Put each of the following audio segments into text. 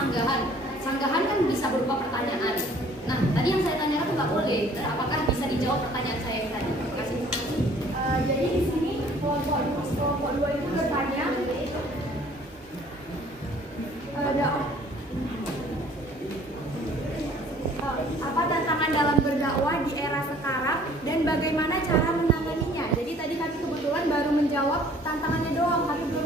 sanggahan. Sanggahan kan bisa berupa pertanyaan. Nah, tadi yang saya tanyakan tuh nggak boleh. Apakah bisa dijawab pertanyaan saya yang tadi? Terima kasih. Jadi di sini kelompok 2 itu bertanya apa tantangan dalam berdakwah di era sekarang dan bagaimana cara menanganinya. Jadi tadi kami kebetulan baru menjawab tantangannya doang, kami belum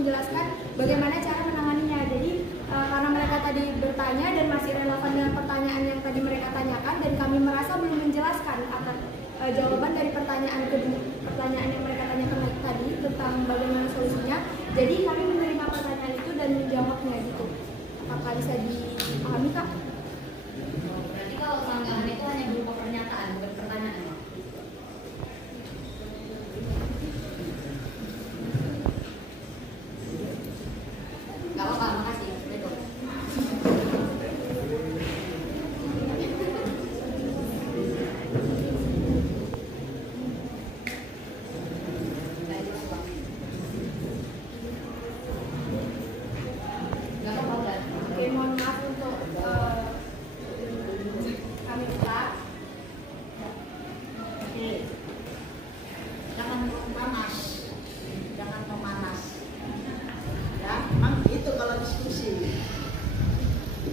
menjelaskan bagaimana cara menanganinya. Jadi karena mereka tadi bertanya dan masih relevan dengan pertanyaan yang tadi mereka tanyakan dan kami merasa belum menjelaskan akan jawaban dari pertanyaan yang mereka tanyakan tadi tentang bagaimana solusinya. Jadi kami menerima pertanyaan itu dan menjawabnya gitu. Apakah bisa dipahami, Kak? Berarti kalau sanggahan itu hanya berupa pernyataan, bukan pertanyaan. Nggak apa-apa, makasih. Betul. Oke, mohon maaf untuk kami ulang. Oke, jangan memanas, jangan memanas. Ya, memang itu kalau diskusi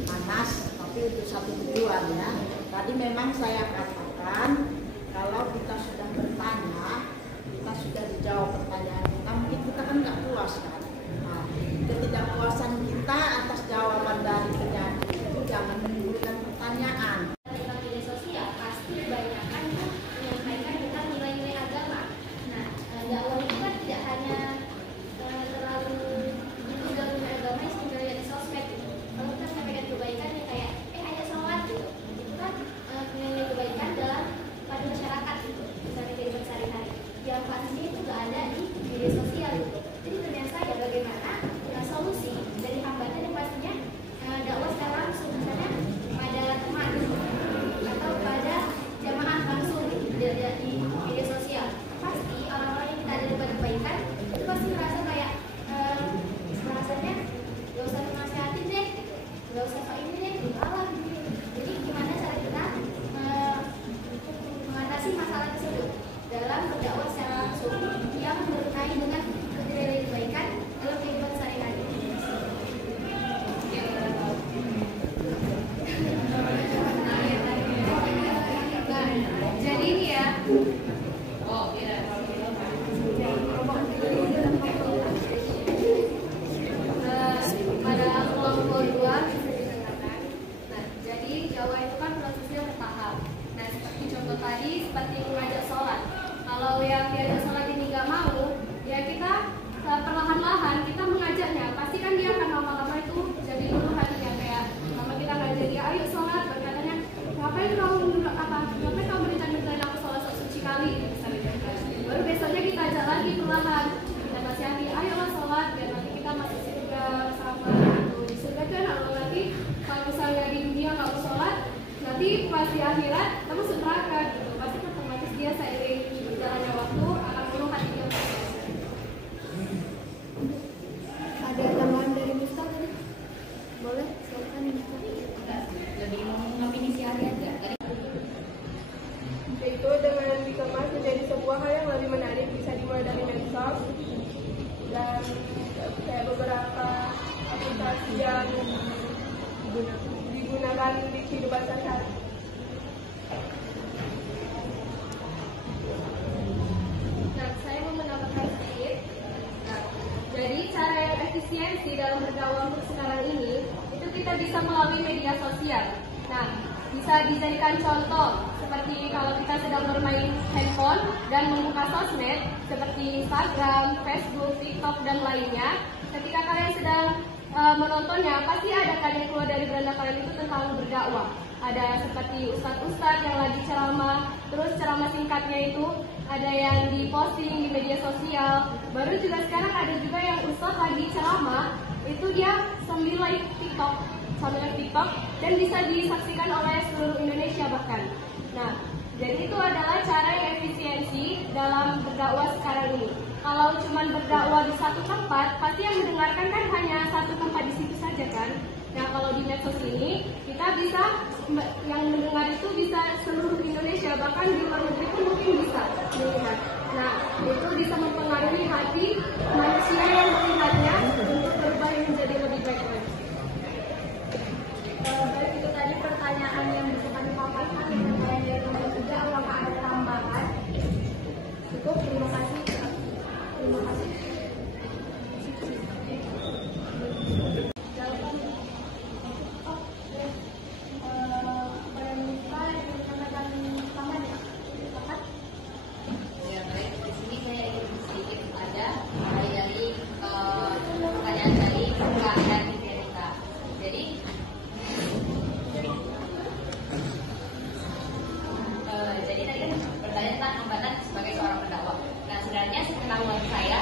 panas, tapi untuk satu tujuan ya. Tadi memang saya katakan kalau kita sudah bertanya, kita sudah dijawab pertanyaan kita, mungkin kita kan nggak puas kan. Nah, ketidakpuasan kita atas jawaban dari penyanyi itu jangan menimbulkan pertanyaan. Tentang media sosial pasti kebanyakan tuh menyampaikan tentang nilai-nilai agama. Nah, dakwah itu kan tidak hanya terlalu menjual nilai agama yang sering lihat di sosmed gitu. Kalau kita menyampaikan kebaikan ya kayak ayo sholat gitu, itu kan nilai kebaikan dalam pada masyarakat gitu, misalnya kehidupan sehari-hari. Yang pastinya itu nggak ada di media sosial gitu. Jadi ternyata ya bagaimana solusi dari hambatan yang pastinya dakwah secara langsung, misalnya pada teman atau pada jamaah langsung di media sosial. Pasti orang-orang yang kita ada di kebaikan itu pasti merasa kayak rasanya gak usah menasihatin deh, gak usah sok ini deh, Allah gitu. Jadi gimana cara kita mengatasi masalah tersebut dalam berdakwah secara langsung yang berkait dengan nilai kebaikan dalam kehidupan sehari-hari. Jadi ini ya. Oh, iya. Pada kelompok 2 bisa dikatakan. Nah, jadi dakwah itu kan prosesnya bertahap. Nah, seperti contoh tadi, seperti mengajak sholat. Kalau yang diajak sholat ini nggak mau, ya kita perlahan-lahan kita mengajaknya. Pasti kan dia akan lama-lama itu jadi luluh hatinya, kayak lama kita ngajak dia, ayo sholat, berkatanya, ngapain kamu berencana aku sholat suci kali, misalnya. Baru besoknya kita ajak lagi perlahan, kita nasihati, ayolah sholat, biar nanti kita masuk surga sama gitu. Di surga kan kalau nanti kalau misalnya di dunia nggak mau sholat, nanti pas di akhirat kita masuk neraka gitu. Pasti otomatis dia seiring berjalannya waktu akan luluh hatinya. Ada tambahan dari Miftah tadi? Boleh, silakan Miftah. Lebih ngomongin isi hari aja. Itu dengan dikemas menjadi sebuah hal yang lebih menarik, bisa dimulai dari medsos dan kayak beberapa aplikasi yang digunakan di kehidupan sehari-hari. Nah, saya mau menambahkan sedikit. Nah, jadi cara yang efisiensi dalam berdakwah untuk sekarang ini itu kita bisa melalui media sosial. Nah, bisa dijadikan contoh seperti kalau kita sedang bermain handphone dan membuka sosmed seperti Instagram, Facebook, TikTok dan lainnya. Ketika kalian sedang menontonnya, pasti ada kan yang keluar dari beranda kalian itu tentang berdakwah. Ada seperti ustadz-ustadz yang lagi ceramah, terus ceramah singkatnya itu ada yang diposting di media sosial. Baru juga sekarang ada juga yang ustadz lagi ceramah, itu dia sambil live TikTok dan bisa disaksikan oleh seluruh Indonesia bahkan. Nah, jadi itu adalah cara yang efisiensi dalam berdakwah sekarang ini. Kalau cuma berdakwah di satu tempat, pasti yang mendengarkan kan hanya satu tempat di situ saja kan. di medsos ini, kita bisa yang mendengar itu bisa seluruh Indonesia, bahkan di luar negeri pun mungkin bisa melihat. Nah, itu bisa mempengaruhi hati manusia yang melihatnya untuk berubah menjadi lebih baik lagi. Baik, itu tadi pertanyaan yang bisa kami paparkan dan pertanyaan dari teman juga. Apakah ada tambahan? Cukup, terima kasih. Terima kasih. Ya, baik. Di sini saya ingin sedikit ada mulai dari pertanyaan dari Kak dan Verita. Jadi tadi kan bertanya tentang hambatan sebagai seorang pendakwah. Nah, sebenarnya sepengetahuan saya,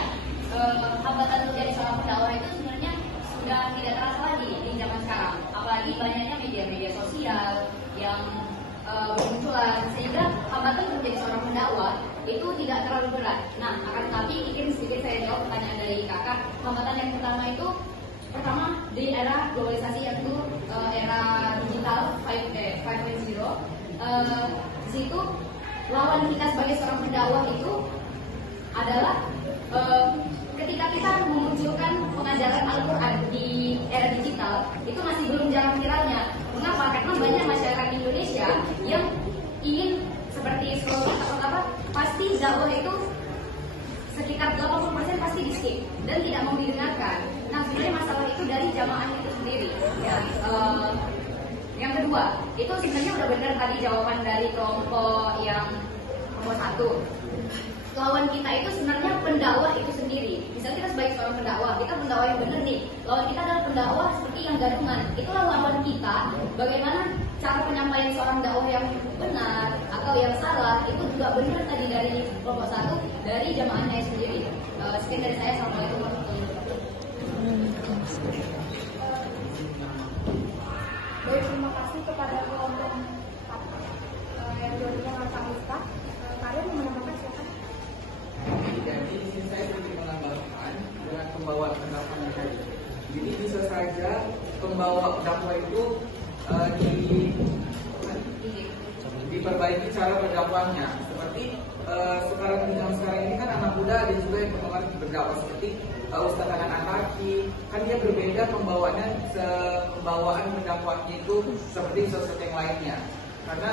hambatan untuk jadi seorang pendakwah itu sebenarnya sudah tidak terasa lagi di zaman sekarang. Apalagi banyaknya media-media sosial yang bermunculan, sehingga hambatan untuk menjadi seorang pendakwah itu tidak terlalu berat. Nah, akan tetapi ingin sedikit saya jawab pertanyaan dari kakak. Hambatan yang pertama itu pertama di era globalisasi, yaitu era digital 5.0. Di situ lawan kita sebagai seorang pendakwah itu adalah ketika kita memunculkan pengajaran Al-Quran di era digital, itu masih belum jarang viralnya. Mengapa? Karena banyak masyarakat Indonesia yang ingin seperti slogan atau apa, pasti dakwah itu sekitar 80% pasti di skip dan tidak mau didengarkan. Nah, sebenarnya masalah itu dari jamaahnya itu sendiri. Ya, yang kedua, itu sebenarnya udah benar tadi jawaban dari kelompok yang nomor 1. Lawan kita itu sebenarnya pendakwah itu sendiri. Misalnya kita sebagai seorang pendakwah, kita pendakwah yang benar nih. Lawan kita adalah pendakwah seperti yang gadungan. Itulah lawan kita. Bagaimana cara penyampaian seorang dakwah yang benar atau yang salah, itu juga benar tadi dari kelompok 1, dari jamaahnya sendiri. Sekian dari saya. Assalamualaikum warahmatullahi wabarakatuh. Baik, terima kasih kepada kelompok yang jawabnya Kak Ustaz. Kalian mau menambahkan silakan. Jadi di sini saya sedikit menambahkan dengan pembawaan pendapatnya tadi. Jadi bisa saja pembawa dakwah itu diperbaiki cara berdakwahnya. Seperti sekarang di zaman sekarang ini kan anak muda ada juga yang penggemar berdakwah seperti Ustaz Hanan Ataki, kan dia berbeda pembawaannya, pembawaan berdakwahnya itu seperti sosok yang lainnya. Karena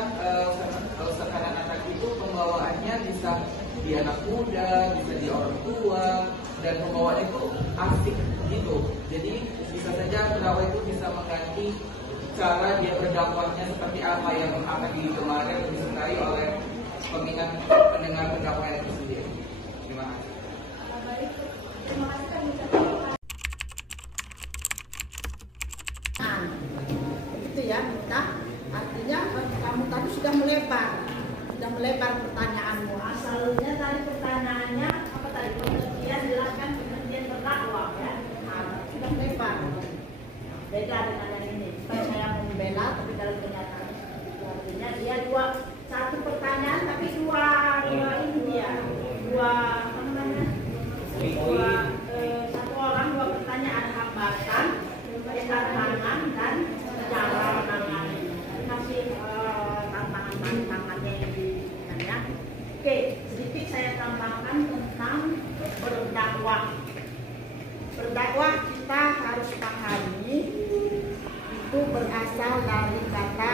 Ustaz Hanan Ataki itu pembawaannya bisa di anak muda, bisa di orang tua, dan pembawaannya itu asik gitu. Jadi bisa saja pendakwah itu bisa mengganti cara dia berdakwahnya seperti apa yang akan digemari atau disukai oleh pendengar pendakwah itu sendiri. Terima kasih. Baik, terima kasih kami ucapkan. Begitu ya, Mita. Artinya kamu tadi sudah melebar pertanyaanmu. Asalnya tadi pertanyaannya apa tadi? Pengertian, jelaskan pengertian berdakwah ya. Nah, sudah melebar. Beda dengan yang ini. Supaya saya membela, tapi dalam kenyataan artinya dia satu pertanyaan tapi dua ini dia. Apa namanya? Satu orang dua pertanyaan, hambatan, tantangan dan cara menangani. Masih tantangannya yang ya. Oke, sedikit saya tambahkan tentang berdakwah. Berdakwah kita harus pahami itu berasal dari kata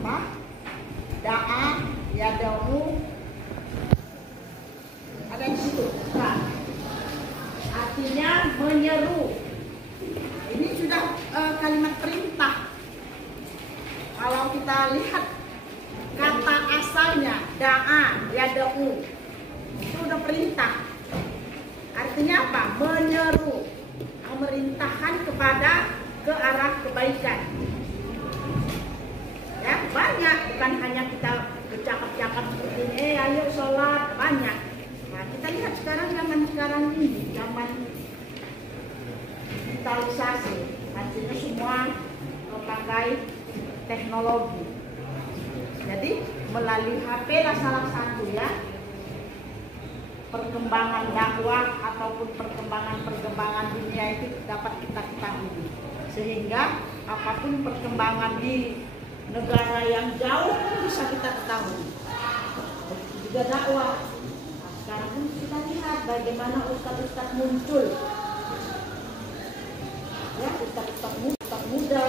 apa? Da'a, yada'u, ada di situ. Nah, artinya menyeru. Ini sudah kalimat perintah. Kalau kita lihat kata asalnya da'a, yada'u, itu udah perintah. Artinya apa? Menyeru, memerintahkan ke arah kebaikan. Ya, banyak, bukan hanya kita bercakap-cakap seperti ini, ayo sholat, banyak. Nah, kita lihat sekarang zaman ini, zaman digitalisasi, artinya semua pakai teknologi. Jadi melalui HP lah salah satu ya, perkembangan dakwah ataupun perkembangan dunia itu dapat kita ketahui. sehingga apapun perkembangan di negara yang jauh pun bisa kita ketahui. Begitu juga dakwah. Nah, sekarang pun kita lihat bagaimana ustadz-ustadz muncul, ya, ustadz muda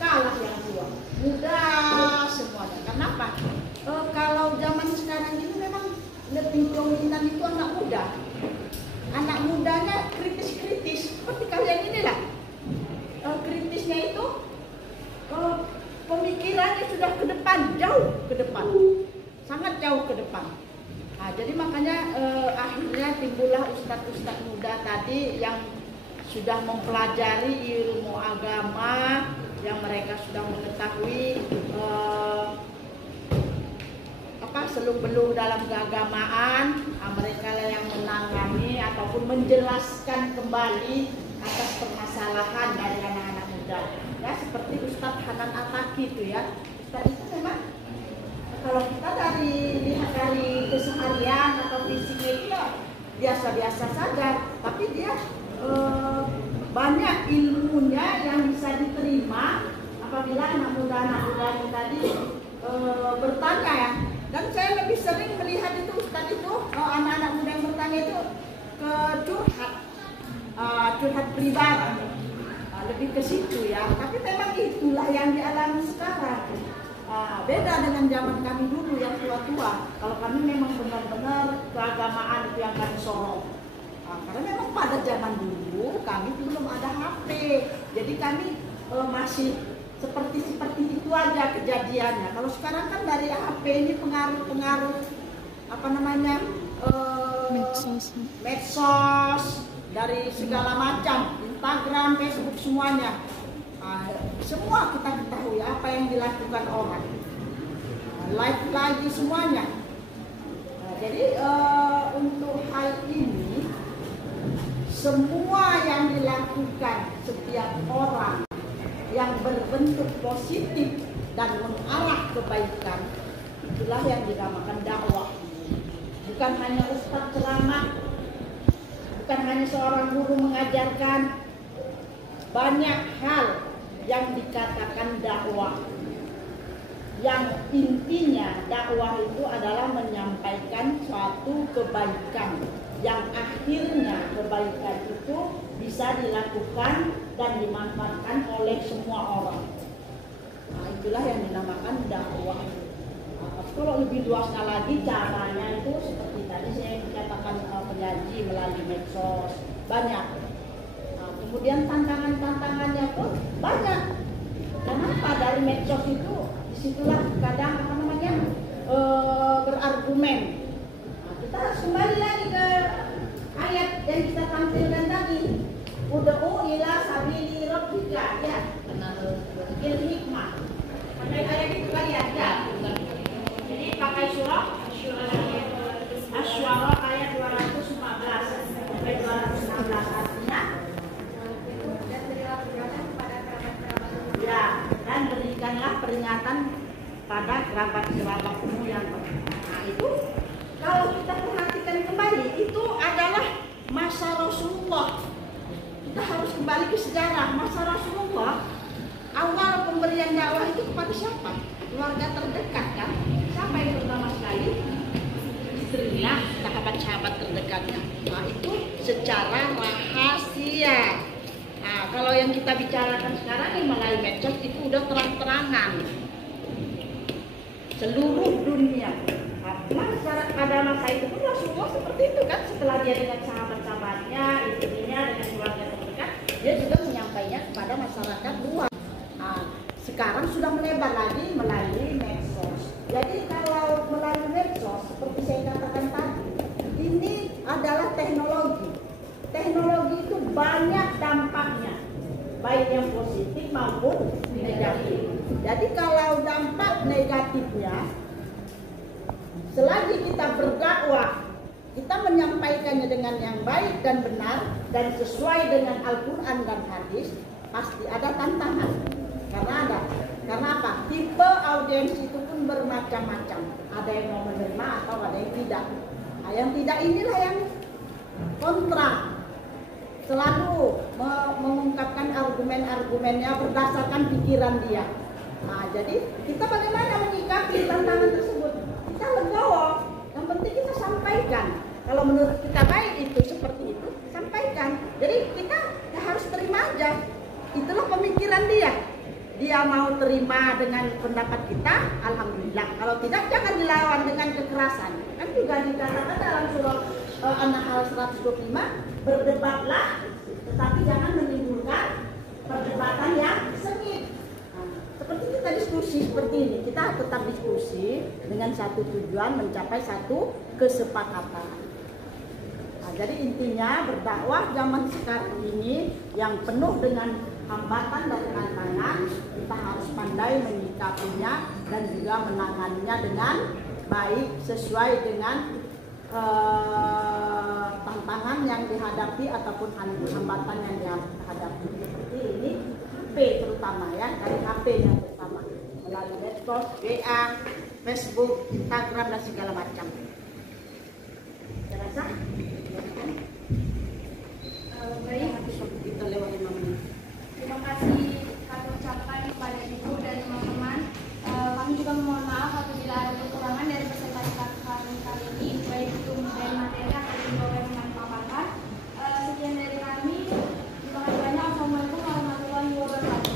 kalah yang tua, muda semuanya. Kenapa? Kalau zaman sekarang ini memang lebih dominan itu anak muda. Anak mudanya kritis-kritis seperti kalian inilah. Kritisnya itu pemikirannya sudah ke depan, jauh ke depan, sangat jauh ke depan. Nah, jadi makanya akhirnya timbullah ustadz-ustadz muda tadi yang sudah mempelajari ilmu agama, yang mereka sudah mengetahui seluk-beluk dalam keagamaan. Mereka yang menangani ataupun menjelaskan kembali atas permasalahan dari anak-anak muda. Ya, seperti Ustadz Hanan Ataki itu ya. Ustadz itu memang kalau kita lihat dari keseharian atau fisiknya itu ya biasa-biasa saja, tapi dia banyak ilmunya yang bisa diterima apabila anak muda tadi bertanya ya. Dan saya lebih sering melihat itu Ustadz itu anak-anak muda yang bertanya itu curhat pribadi, lebih ke situ ya. Tapi memang itulah yang dialami sekarang. Beda dengan zaman kami dulu yang tua-tua. Kalau kami memang benar-benar keagamaan itu yang kami sorong. Karena memang pada zaman dulu kami belum ada HP, jadi kami masih seperti itu aja kejadiannya. Kalau sekarang kan dari HP ini pengaruh medsos dari segala macam, Instagram, Facebook semuanya. Semua kita ketahui apa yang dilakukan orang, live lagi semuanya. Jadi untuk hal ini semua yang dilakukan setiap orang yang berbentuk positif dan mengarah kebaikan, itulah yang dinamakan dakwah. Bukan hanya ustadz ceramah, bukan hanya seorang guru mengajarkan, banyak hal yang dikatakan dakwah. Yang intinya dakwah itu adalah menyampaikan suatu kebaikan, yang akhirnya kebaikan itu bisa dilakukan dan dimanfaatkan oleh semua orang. Nah, itulah yang dinamakan dakwah. Kalau lebih luasnya lagi caranya itu seperti tadi saya katakan penyaji melalui medsos banyak. Nah, kemudian tantangannya pun banyak. Kenapa? Dari medsos itu disitulah kadang berargumen. Nah, kita harus kembali lagi ke ayat yang kita tampilkan tadi. Ud'u ila sabili rabbika, ya, bil hikmah. Pakai ayat itu kan ya. Jadi pakai surah Asy-Syu'ara ayat 214 sampai 216 artinya ya, dan berikanlah peringatan pada kerabat-kerabatmu yang beriman. Nah, itu kalau kita perhatikan kembali, itu adalah masa Rasulullah. Kita harus kembali ke sejarah masa Rasulullah. Awal pemberian dakwah itu kepada siapa? Keluarga terdekat kan? Siapa yang pertama sekali? Istrinya, sahabat-sahabat terdekatnya. Nah, itu secara rahasia. Nah, kalau yang kita bicarakan sekarang yang melalui medsos itu udah terang-terangan seluruh dunia. Pada masa itu pun Rasulullah seperti itu kan, setelah dia dengan sahabat-sahabatnya, istrinya, dengan keluarga terdekat, dia juga menyampaikannya kepada masyarakat luas. Nah, sekarang sudah melebar lagi melalui medsos. Jadi kalau melalui medsos, seperti saya katakan tadi, ini adalah teknologi. Teknologi itu banyak dampaknya, baik yang positif maupun negatif. Jadi kalau dampak negatifnya, selagi kita berdakwah, kita menyampaikannya dengan yang baik dan benar dan sesuai dengan Al-Quran dan hadis, pasti ada tantangan. Karena apa? Tipe audiens itu pun bermacam-macam. Ada yang mau menerima atau ada yang tidak. Nah, yang tidak inilah yang kontra. Selalu mengungkapkan argumen argumen-argumennya berdasarkan pikiran dia. Nah, jadi kita bagaimana menyikapi tantangan tersebut? Kita legowo, yang penting kita sampaikan. Kalau menurut kita baik itu seperti itu, sampaikan. Jadi kita ya harus terima aja. Itulah pemikiran dia. Dia mau terima dengan pendapat kita, alhamdulillah. Kalau tidak, jangan dilawan dengan kekerasan. Kan juga dikatakan dalam surah An-Nahl 125, berdebatlah, tetapi jangan menimbulkan perdebatan yang sengit. Seperti kita diskusi seperti ini, kita tetap diskusi dengan satu tujuan, mencapai satu kesepakatan. Nah, jadi intinya berdakwah zaman sekarang ini yang penuh dengan hambatan dan tantangan, kita harus pandai menyikapinya dan juga menanganinya dengan baik sesuai dengan tantangan yang dihadapi ataupun hambatan yang dihadapi. Seperti ini HP terutama ya, dari HP yang pertama melalui medsos, WA, Facebook, Instagram dan segala macam. Saya rasa Baik, kita lewat 5 menit. terima kasih kami ucapkan kepada Ibu dan teman-teman. Kami juga mohon maaf apabila ada kekurangan dari presentasi kami kali ini, baik itu dari materi atau juga yang dipaparkan. Sekian dari kami. Terima kasih banyak. Assalamualaikum warahmatullahi wabarakatuh.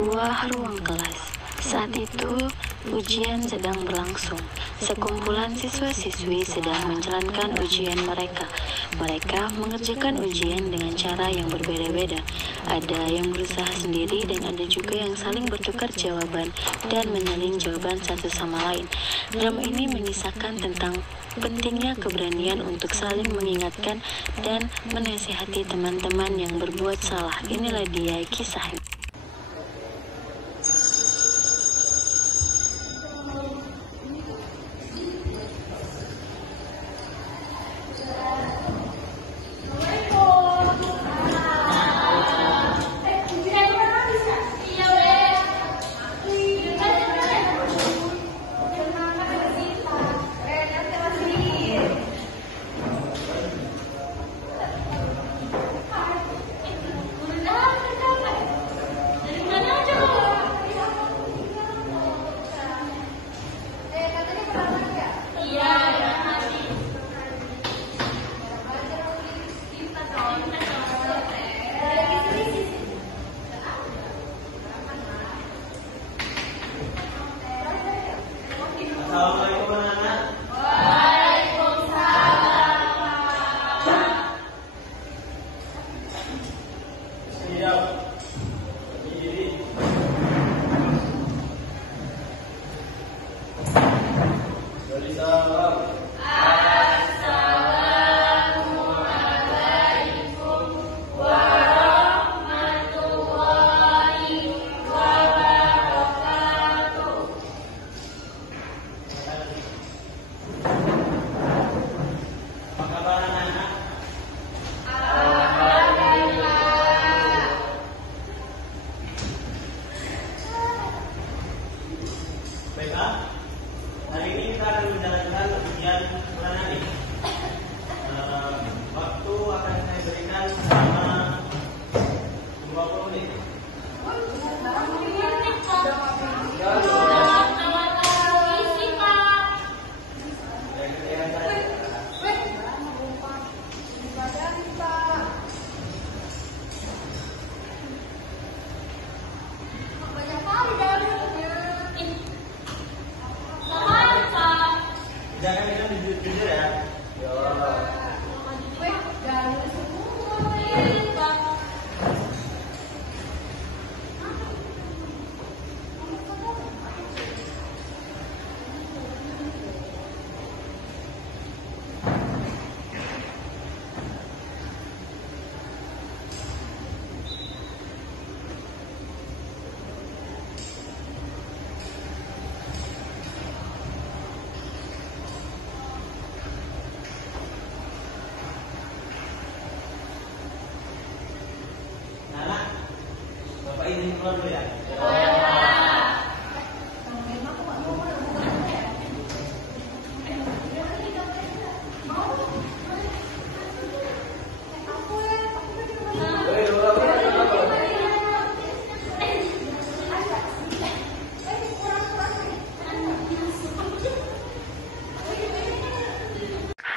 Sebuah ruang kelas. Saat itu, ujian sedang berlangsung. Sekumpulan siswa-siswi sedang menjalankan ujian mereka. Mereka mengerjakan ujian dengan cara yang berbeda-beda. Ada yang berusaha sendiri dan ada juga yang saling bertukar jawaban dan menyaling jawaban satu sama lain. Drama ini mengisahkan tentang pentingnya keberanian untuk saling mengingatkan dan menasihati teman-teman yang berbuat salah. Inilah dia kisahnya.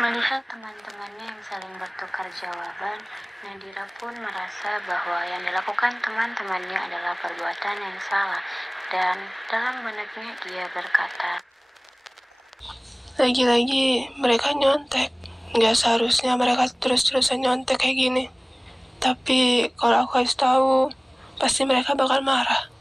Melihat teman-temannya yang saling bertukar jawaban, Nadira pun merasa bahwa yang dilakukan teman-temannya adalah perbuatan yang salah, dan dalam benaknya dia berkata, Lagi-lagi mereka nyontek. Nggak seharusnya mereka terus-terusan nyontek kayak gini. Tapi kalau aku kasih tahu, pasti mereka bakal marah.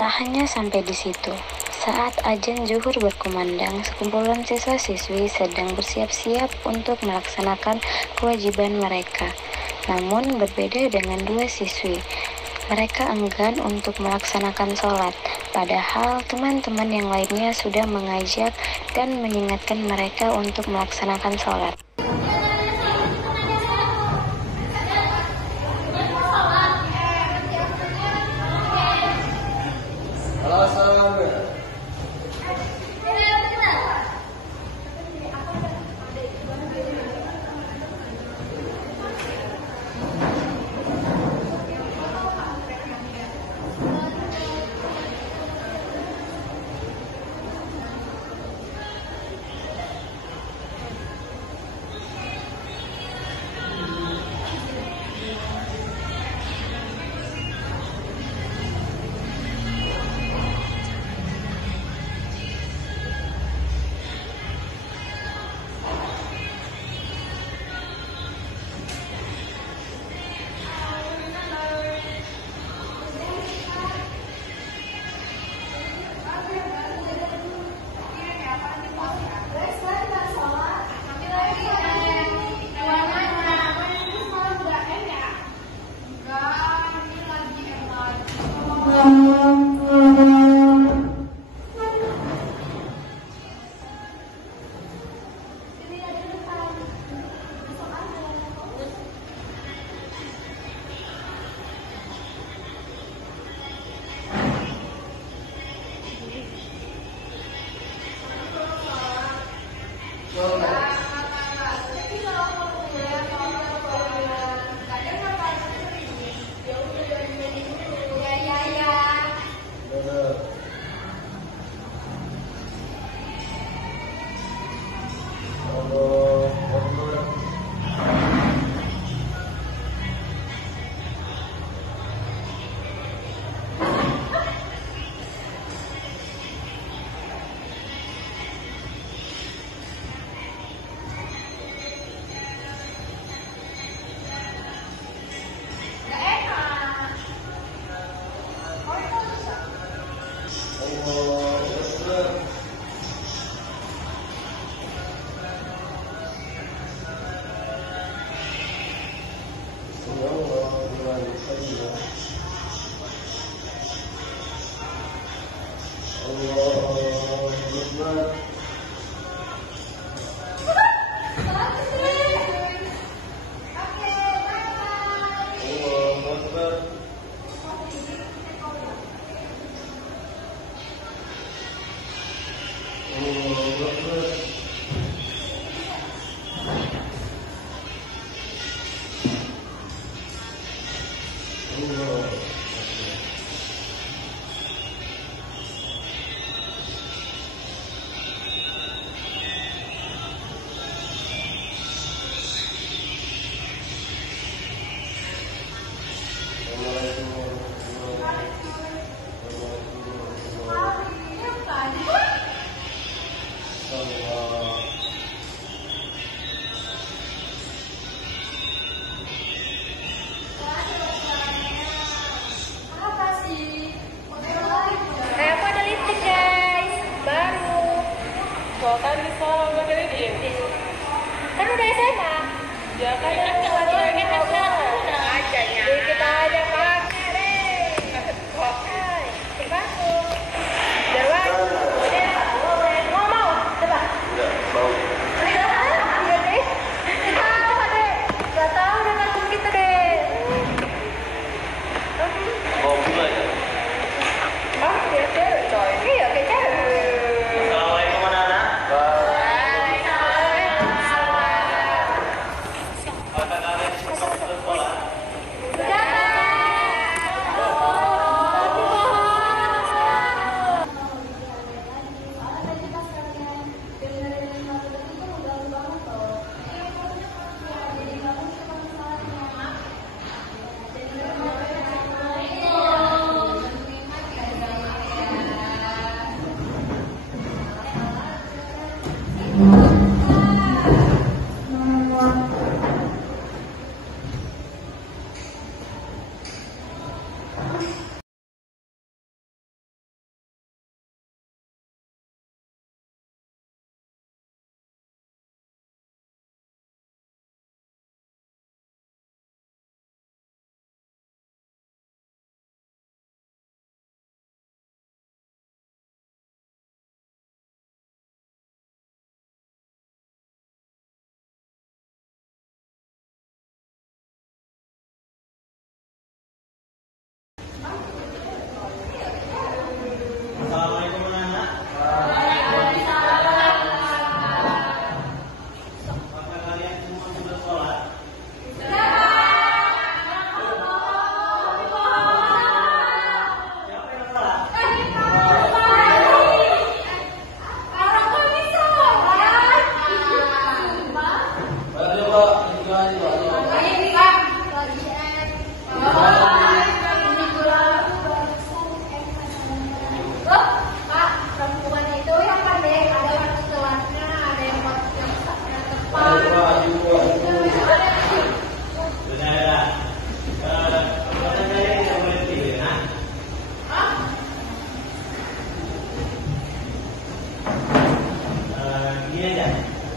Tak hanya sampai di situ. Saat azan zuhur berkumandang, sekumpulan siswa-siswi sedang bersiap-siap untuk melaksanakan kewajiban mereka. Namun berbeda dengan dua siswi. Mereka enggan untuk melaksanakan sholat, padahal teman-teman yang lainnya sudah mengajak dan mengingatkan mereka untuk melaksanakan sholat.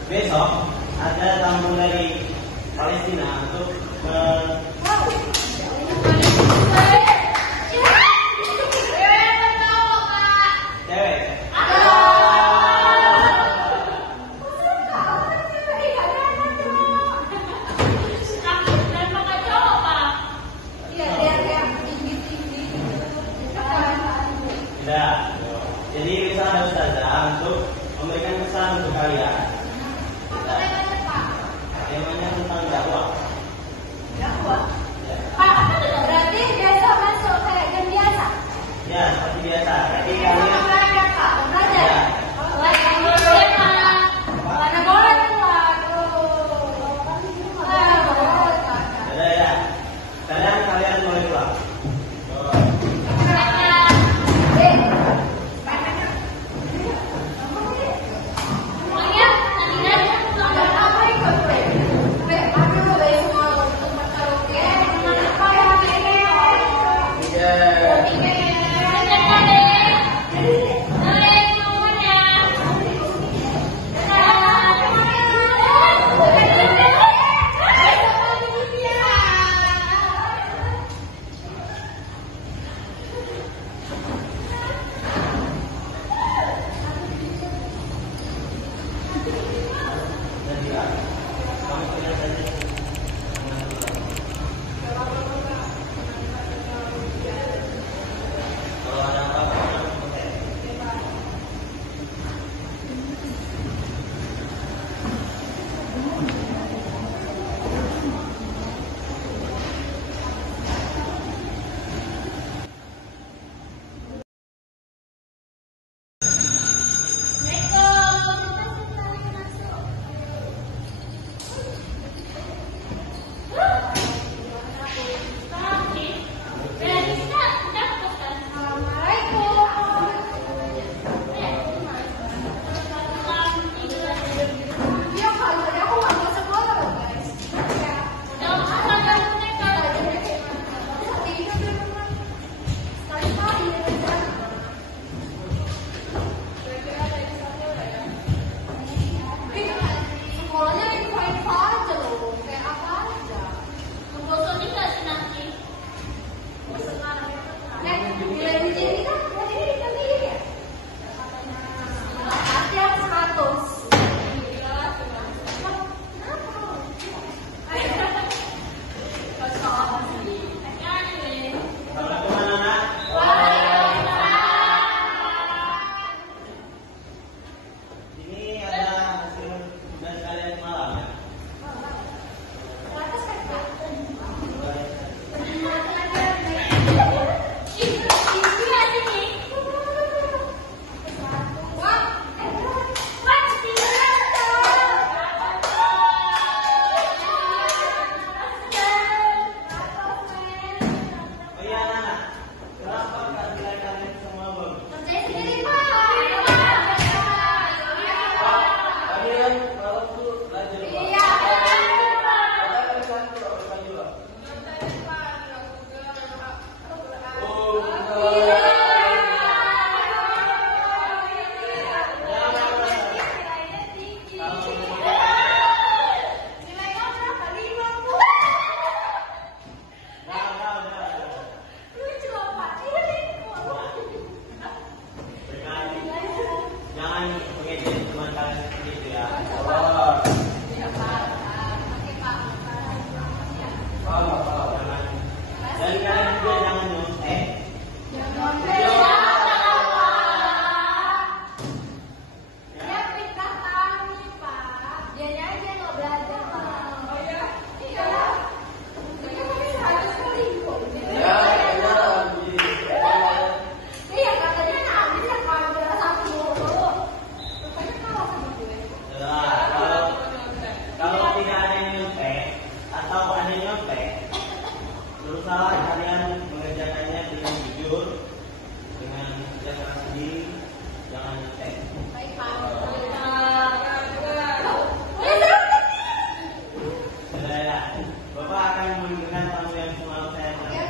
Besok ada tamu dari Palestina untuk jadi bisa ada ustazah untuk memberikan pesan untuk kalian. Temanya tentang dakwah. Dakwah? Pak, berarti besok masuk kayak jam biasa? Ya, seperti biasa. Tapi kalian kalian boleh pulang. Semuanya Nilai ujian kita hari ini dikasih ya? Pasti 100. Selamat kemana, nak? Ini ada hasil tugas kalian semalam ya? Oh iya, anak. Kenapa nilai kalian semua bagus? Tadi kan kalau tuh belajar jangan mengejek teman kalian seperti itu ya. Jangan. Dan kalian juga jangan nyontek. Kalau tidak ada yang nyontek atau ada yang nyontek, berusaha kalian mengerjakannya dengan jujur, dengan kerja keras sendiri, jangan nyontek. Sudah ya, Bapak akan memberikan tamu yang semalam saya sampaikan.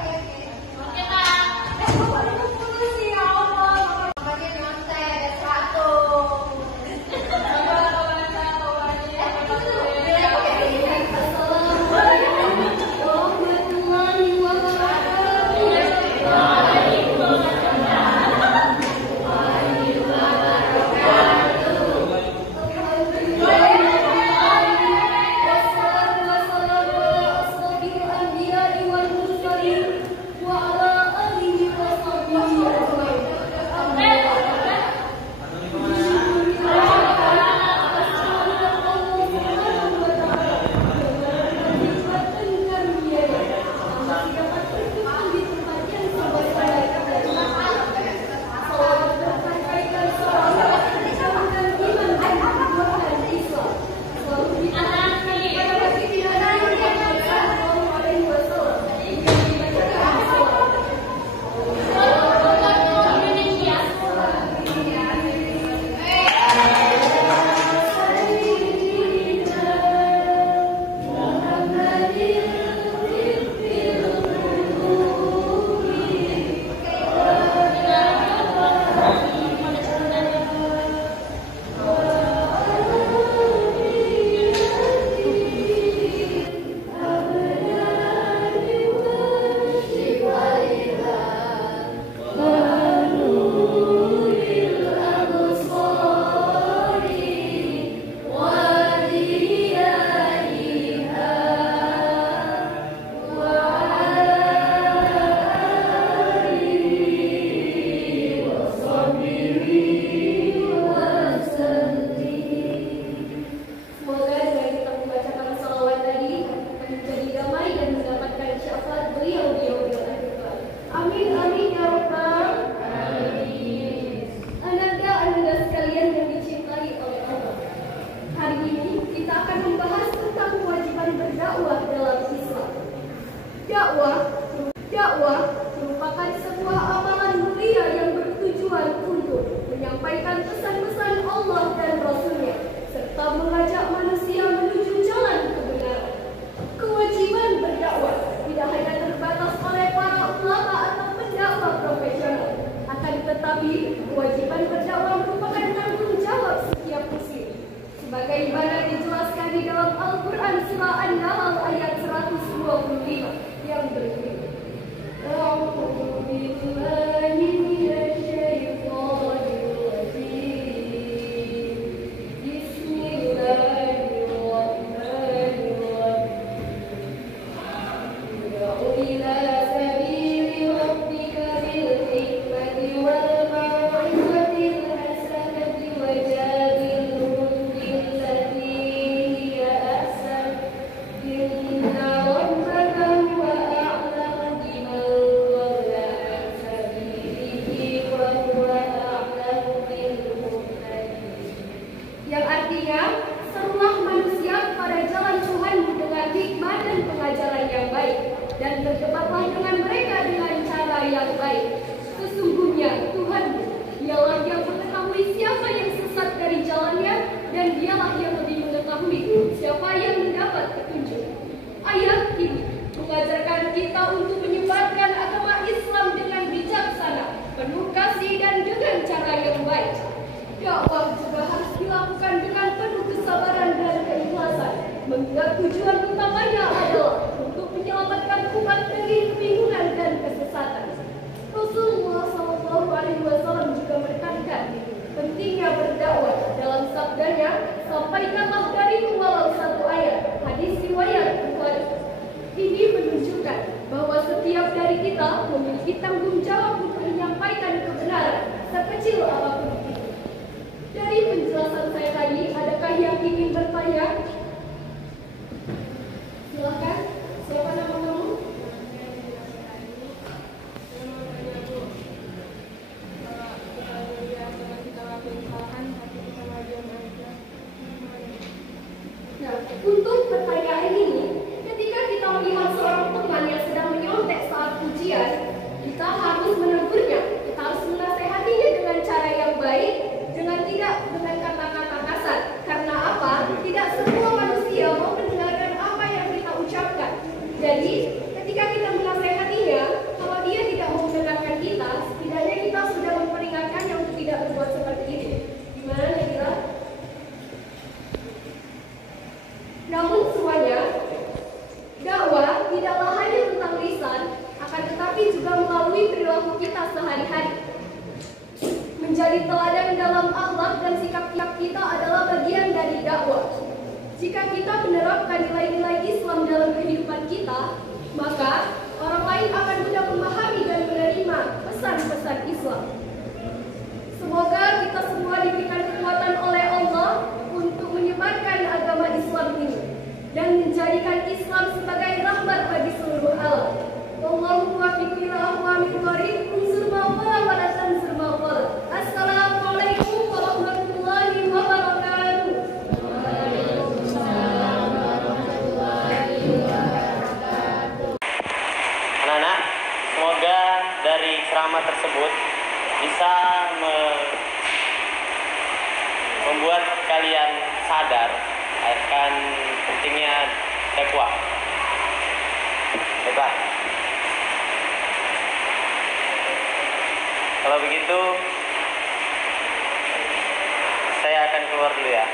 Dakwah merupakan sebuah amalan mulia yang bertujuan untuk menyampaikan pesan-pesan Allah dan Rasul-Nya serta mengajak manusia menuju jalan kebenaran. Kewajiban berdakwah tidak hanya terbatas oleh para ulama atau pendakwah profesional, akan tetapi kewajiban berdakwah merupakan tanggung jawab setiap muslim. Sebagaimana dijelaskan di dalam Al-Quran surah An-Nahl ayat 125 yang berbunyi, tujuan utamanya adalah untuk menyelamatkan umat dari kebingungan dan kesesatan. Rasulullah SAW juga menekankan pentingnya berdakwah dalam sabdanya, sampaikanlah dariku walau satu ayat. Hadis riwayat Bukhari. Ini menunjukkan bahwa setiap dari kita memiliki tanggung jawab untuk menyampaikan kebenaran sekecil apapun itu. Dari penjelasan saya tadi, adakah yang ingin bertanya? Silakan. Siapa nama kamu? Nah, untuk pertanyaan ini, ketika kita melihat seorang teman yang sedang menyontek saat ujian, kita harus menegurnya, kita harus menasehatinya dengan cara yang baik, tidak dengan kata-kata kasar. Karena apa? Tidak semua manusia mau mendengarkan apa yang kita ucapkan. Jadi, ketika kita menasehatinya, kalau dia tidak mau mendengarkan kita, setidaknya kita sudah memperingatkannya untuk tidak berbuat seperti ini. Gimana Nabila? Namun semuanya, dakwah tidaklah hanya tentang lisan, akan tetapi juga melalui perilaku kita sehari-hari. Menjadi teladan dalam akhlak dan sikap kita adalah bagian dari dakwah. Jika kita menerapkan nilai-nilai Islam dalam kehidupan kita, maka orang lain akan mudah memahami dan menerima pesan-pesan Islam. Semoga kita semua diberikan kekuatan oleh Allah untuk menyebarkan agama Islam ini dan menjadikan Islam sebagai rahmat bagi seluruh alam. Wallahu muwaffiq ila aqwamit thoriq. Unsur mawala wa la tansur mawala. Assalamualaikum warahmatullahi wabarakatuh. Waalaikumsalam warahmatullahi wabarakatuh. Anak-anak, semoga dari ceramah tersebut bisa membuat kalian sadar akan pentingnya dakwah. Baiklah. Kalau begitu, saya akan keluar dulu ya.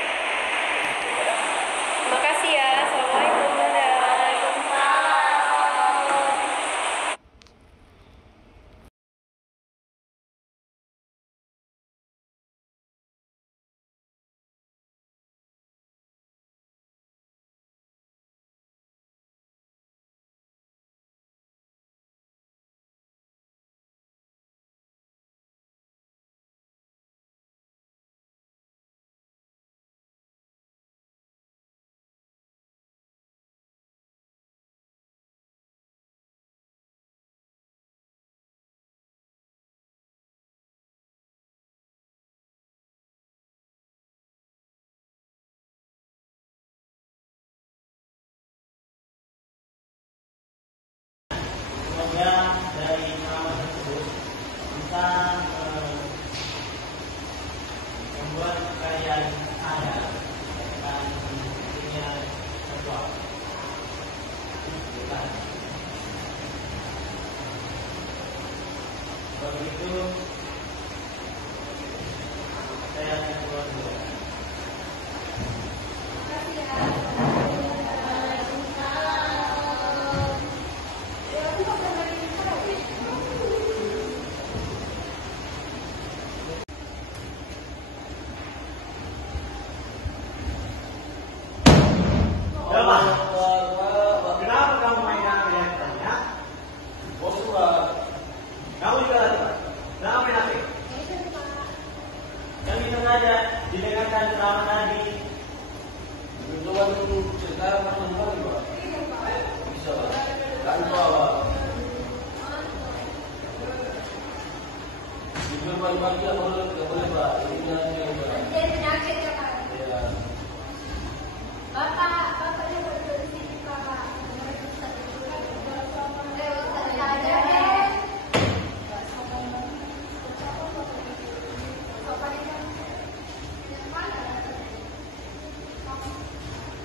Terima kasih ya. Assalamualaikum. Semoga dari ceramah tersebut bisa membuat kalian sadar akan pentingnya dakwah. Kalau begitu, saya akan keluar dulu. Kenapa kamu mainan kelihatannya? Bos kamu juga lagi. Kenapa main HP? Yang itu saja didengarkan ceramah tadi. Coba dulu sekarang masuk lagi, Pak. Bisa, Pak. Tak lupa, Pak. Jujur pagi-pagi apa boleh, Pak? Ini Jadi penyakit ya Pak. ya. Bapaknya berdua di sini Pak.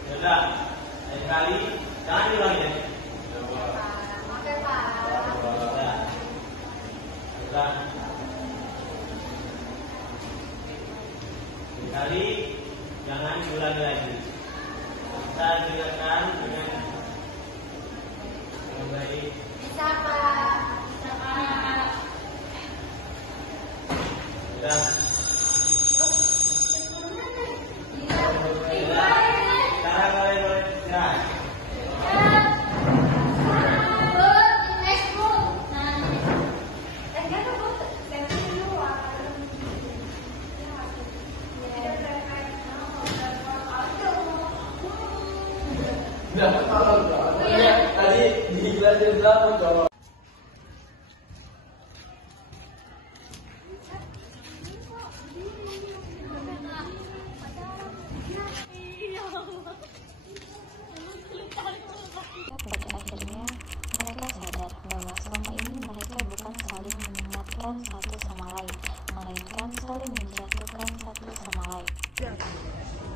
Sudah, lain kali jangan diulangi ya. Oke Pak. Sudah. Lain kali jangan diulangi lagi. Kita dengarkan dengan baik. Bisa Pak. Sudah. Sekarang kalian boleh istirahat. Tadi dijelasin berapa coba? Pada akhirnya mereka sadar bahwa selama ini mereka bukan saling mengingatkan satu sama lain, melainkan saling menjatuhkan satu sama lain.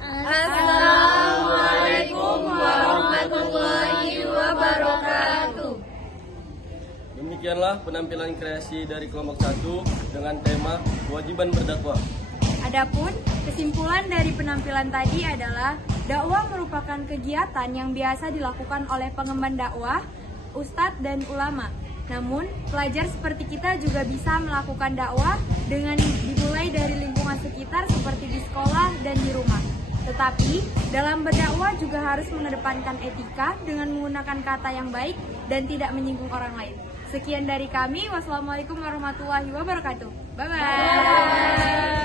Assalamualaikum warahmatullahi wabarakatuh. Demikianlah penampilan kreasi dari kelompok 1 dengan tema kewajiban berdakwah. Adapun kesimpulan dari penampilan tadi adalah dakwah merupakan kegiatan yang biasa dilakukan oleh pengemban dakwah, ustadz dan ulama. Namun, pelajar seperti kita juga bisa melakukan dakwah dengan dimulai dari lingkungan sekitar seperti di sekolah dan di rumah. Tetapi, dalam berdakwah juga harus mengedepankan etika dengan menggunakan kata yang baik dan tidak menyinggung orang lain. Sekian dari kami. Wassalamualaikum warahmatullahi wabarakatuh. Bye-bye.